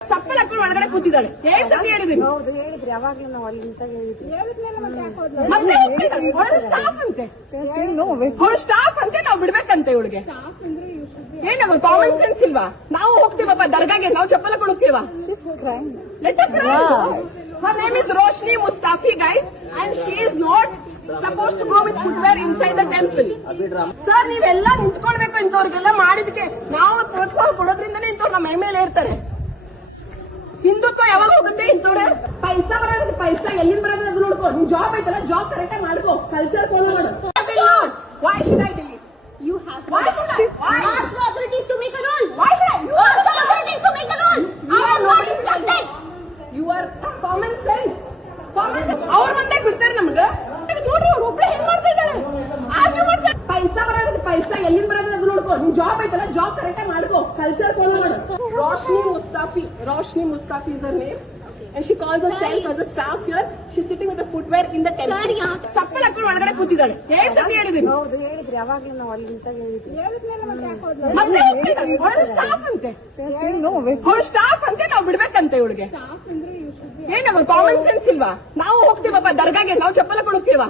ಚಪ್ಪಲ್ ಹಾಕೊಂಡು ಒಳಗಡೆ ಕೂತಿದ್ದಾಳೆ. 7 ಸತಿ ಹೇಳಿದೀನಿ. ಹೌದು ಹೇಳಿದ್ರಿ, ಅವಾಗ್ಲೂ ನಾವು ಅಲ್ಲಿ ನಿಂತಾಗ ಹೇಳಿದ್ರಿ. ಮತ್ತೆ ಅವಳು ಸ್ಟಾಫ್ ಅಂತೆ, ಅವಳು ಸ್ಟಾಫ್ ಅಂತೆ, ನಾವು ಬಿಡ್ಬೇಕಂತೆ ಇವಳಿಗೆ. ಏನಾಗ ಕಾಮನ್ ಸೆನ್ಸ್ ಇಲ್ವಾ? ನಾವು ಹೋಗ್ತೀವಪ್ಪ ದರ್ಗಾಗೆ, ನಾವು ಚಪ್ಪಲ್ ಹಾಕೊಂಡು ಹೋಗ್ತೀವ. Her name is Roshni Mustafi, guys, and she is not supposed to go with footwear inside the temple. Sir, ನೀವೆಲ್ಲ ನಿಂತ್ಕೊಳ್ಬೇಕು. ಇಂಥವ್ರಿಗೆಲ್ಲ ಮಾಡಿದಕ್ಕೆ ನಾವು ಪ್ರೋತ್ಸಾಹ ಕೊಡೋದ್ರಿಂದನೇ ಇಂಥವ್ರು ನಮ್ಮ ಮೇಲೆ ಇರ್ತಾರೆ. ಹಿಂದುತ್ವ ಯಾವಾಗ ಹೋಗುತ್ತೆ? ಇಂಥವ್ರೆ ಪೈಸಾ ಬರೋದು, ಪೈಸಾ ಎಲ್ಲಿಂದ ಬರೋದು ಅದು ನೋಡ್ಕೋ. ನಿಮ್ ಜಾಬ್ ಐತಲ್ಲ, ಜಾಬ್ ಕರೆಕ್ಟ್ ಆಗಿ ಮಾಡ್ಕೋ, ಕಲ್ಚರ್ ಫಾಲೋ ಮಾಡು. Why should I delete? You have Why should I? Why? ask the authorities to make a rule. Why should I? You Ask the authorities to make a rule. I am not instructed. You are common sense. ಅವ್ರ ಮುಂದೆ ಬಿಡ್ತಾರೆ ನಮ್ಗೆ. ನೋಡ್ರಿ ಅವ್ರು ಒಬ್ಳೆ ಹೆಂಗ್ ಮಾಡ್ತಾ ಇದ್ದಾರೆ, ಆರ್ಗ್ಯೂ ಮಾಡ್ತಾರೆ. ಪೈಸಾ ಬರೋದು, ಪೈಸಾ ಎಲ್ಲಿಂದ ಬರೋದು ಅದು ನೋಡ್ಕೋ. ನಿಮ್ ಜಾಬ್ ಐತಲ್ಲ, ಜಾಬ್ ಕರೆಕ್ಟ್ ಆಗಿ ಮಾಡ್ಕೋ, ಕಲ್ಚರ್ ಫಾಲೋ ಮಾಡು. Roshni Mustafi is her name. And she calls herself as a staff here. She's sitting with the footwear in the temple. Sir, yeah. ಚಪ್ಪಲ್ ಹಾಕೊಂಡು ಒಳಗಡೆ ಕೂತಿದ್ದಾಳೆ. 7 ಸತಿ ಹೇಳಿದೀನಿ. ಹೌದು ಹೇಳಿದ್ರಿ, ಅವಾಗ್ಲೂ ನಾವು ಅಲ್ಲಿ ನಿಂತಾಗ ಹೇಳಿದ್ರಿ. ಮತ್ತೆ ಅವಳು ಸ್ಟಾಫ್ ಅಂತೆ, ಅವಳು ಸ್ಟಾಫ್ ಅಂತೆ, ನಾವು ಬಿಡ್ಬೇಕಂತೆ ಇವಳಿಗೆ. ಏನಾಗ ಕಾಮನ್ ಸೆನ್ಸ್ ಇಲ್ವಾ? ನಾವು ಹೋಗ್ತೀವಪ್ಪ ದರ್ಗಾಗೆ, ನಾವು ಚಪ್ಪಲ್ ಹಾಕೊಂಡು ಹೋಗ್ತೀವ.